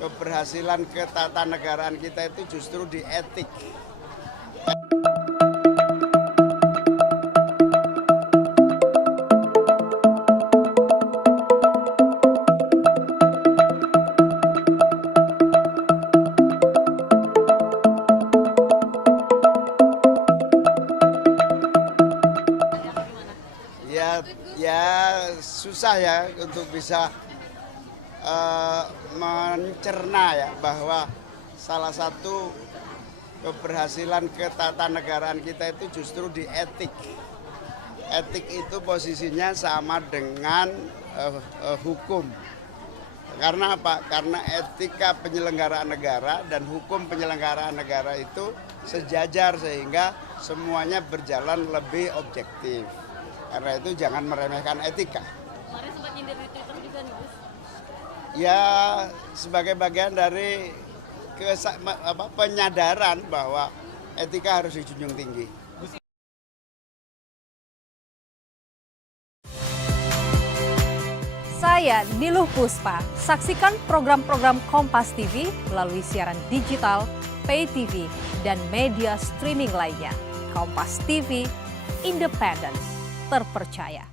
keberhasilan ketatanegaraan kita itu justru di etik. Ya susah ya untuk bisa mencerna ya bahwa salah satu keberhasilan ketatanegaraan kita itu justru di etik. Etik itu posisinya sama dengan hukum. Karena apa? Karena etika penyelenggaraan negara dan hukum penyelenggaraan negara itu sejajar sehingga semuanya berjalan lebih objektif. Karena itu jangan meremehkan etika. Kemarin sempat nyindir di Twitter juga nih, Gus. Ya sebagai bagian dari penyadaran bahwa etika harus dijunjung tinggi. Saya Niluh Puspa. Saksikan program-program Kompas TV melalui siaran digital, pay TV, dan media streaming lainnya. Kompas TV, independen, terpercaya.